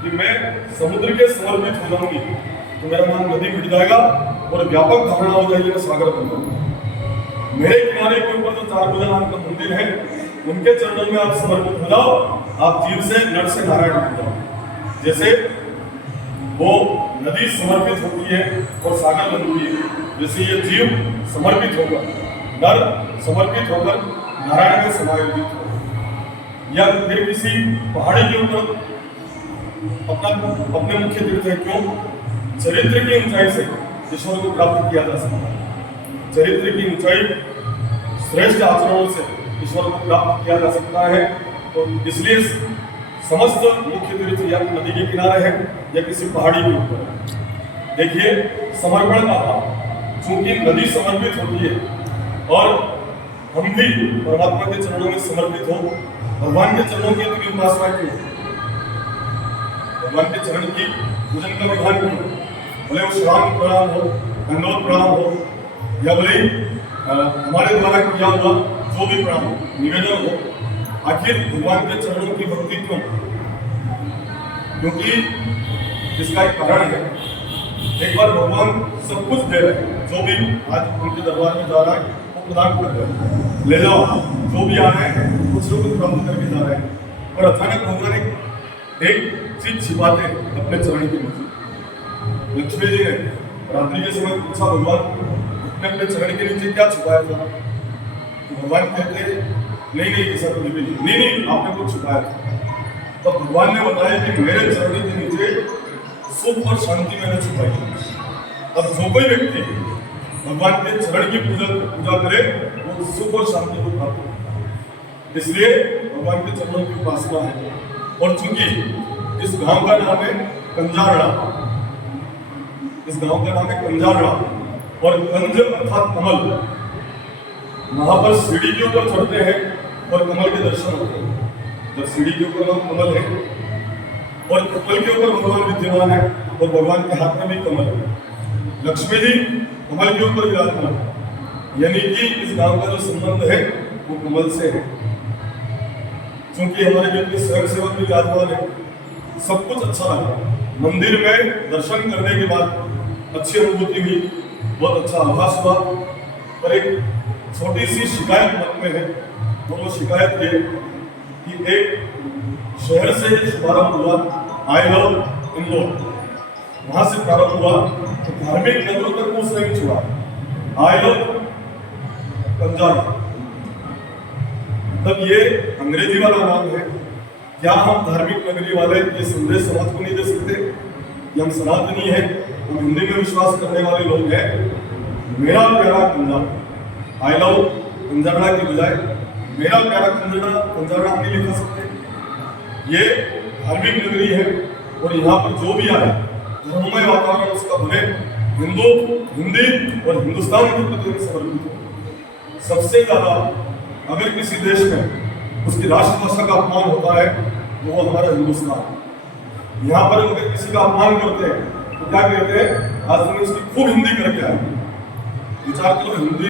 कि मैं समुद्र के समर्पित हो जाऊंगी तो मेरा नाम नदी मिट जाएगा और व्यापक धारणा हो जाएगी मैं सागर बन जाऊंगा। मेरे किनारे के ऊपर जो चारभुजा नाम का मंदिर है उनके चरणों में आप समर्पित हो जाओ, आप जीव से नर से नारायण हो जाओ। जैसे वो नदी समर्पित होती है और सागर बनती है, जैसे ये जीव समर्पित होकर नर समर्पित होकर नारायण में समायोजित हो, या फिर किसी पहाड़ी के ऊपर अपने मुख्य तीर्थ है क्यों चरित्र की ऊंचाई से ईश्वर को प्राप्त किया जा सकता है। चरित्र की ऊंचाई श्रेष्ठ आचरणों से ईश्वर को प्राप्त किया जा सकता है। तो इसलिए समस्त मुख्य तीर्थ या नदी के किनारे है या किसी पहाड़ी के ऊपर। देखिए समर्पण का भाव, चूंकि नदी समर्पित होती है और हम भी परमात्मा के चरणों में समर्पित हो, भगवान के चरणों की इतनी उपासना क्यों, भगवान के चरण की पूजन का विधान क्यों, भले वो श्रावण प्रणाम हो, दंडवत प्रणाम हो, या भले हमारे द्वारा किया हुआ जो भी प्रणाम हो, निवेदन हो, आखिर भगवान के चरणों की भक्ति क्यों? क्योंकि इसका एक कारण है। एक बार भगवान सब कुछ दे रहे हैं, जो भी आज उनके दरबार में जा रहा है वो प्रदान कर रहे हैं, ले जाओ, जो भी आ रहे हैं कुछ लोग प्राप्त करके जा रहे हैं। और अचानक भगवान एक चीज छिपाते हैं अपने चरण के नीचे। लक्ष्मी जी ने रात्रि के समय पूछा भगवान अपने चरण के नीचे क्या छुपाया था? तो भगवान कहते नहीं ऐसा कुछ भी नहीं, आपने कुछ छुपाया था। तो भगवान ने बताया कि मेरे चरण के नीचे सुख और शांति मैंने छुपाई है। अब जो कोई व्यक्ति भगवान के चरण की पूजा करे वो सुख और शांति को प्राप्त करे। इसलिए भगवान के चरणों की उपासना है। और चूंकि इस गांव का नाम है कंजारड़ा, इस गांव का नाम है कंजारड़ा, और कंज अर्थात कमल, वहां पर सीढ़ी के ऊपर चढ़ते हैं और कमल के दर्शन होते हैं। जब सीढ़ी के ऊपर कमल है और कमल के ऊपर भगवान विद्यमान है और भगवान के हाथ में भी कमल है, लक्ष्मी जी कमल के ऊपर विराजमान है, यानी कि इस गांव का जो संबंध है वो कमल से है। क्योंकि हमारे जो कि स्वयं सेवक भी विराजमान है, सब कुछ अच्छा लगा। मंदिर में दर्शन करने के बाद अच्छी अनुभूति हुई, बहुत अच्छा आभास हुआ। पर एक छोटी सी शिकायत मन में है, और वो शिकायत ये कि एक शहर से शुभारंभ हुआ, आई लव इंदौर, वहां से प्रारंभ हुआ तो धार्मिक नगरों तक उस नहीं छुआ, आई लव पंजाब। तब ये अंग्रेजी वाला नाम है। क्या हम धार्मिक नगरी वाले ये संदेश समाज को नहीं दे सकते कि हम सनातनी हैं, हम हिंदी में विश्वास करने वाले लोग हैं? मेरा प्यारा पंजाब, आई लव कंजारड़ा के बजाय मेरा प्यारा कंजारड़ा हम नहीं लिखा सकते? ये धार्मिक नगरी है और यहाँ पर जो भी आए धर्ममय वातावरण उसका बने, हिंदू हिंदी और हिंदुस्तान के प्रति समर्पित हो। सबसे ज्यादा अगर किसी देश में उसकी राष्ट्रभाषा का अपमान होता है तो वो हमारा हिंदुस्तान। यहाँ पर अगर किसी का अपमान करते हैं तो क्या कहते हैं, आज तुमने उसकी खूब हिंदी करके आए, विचार करो हिंदी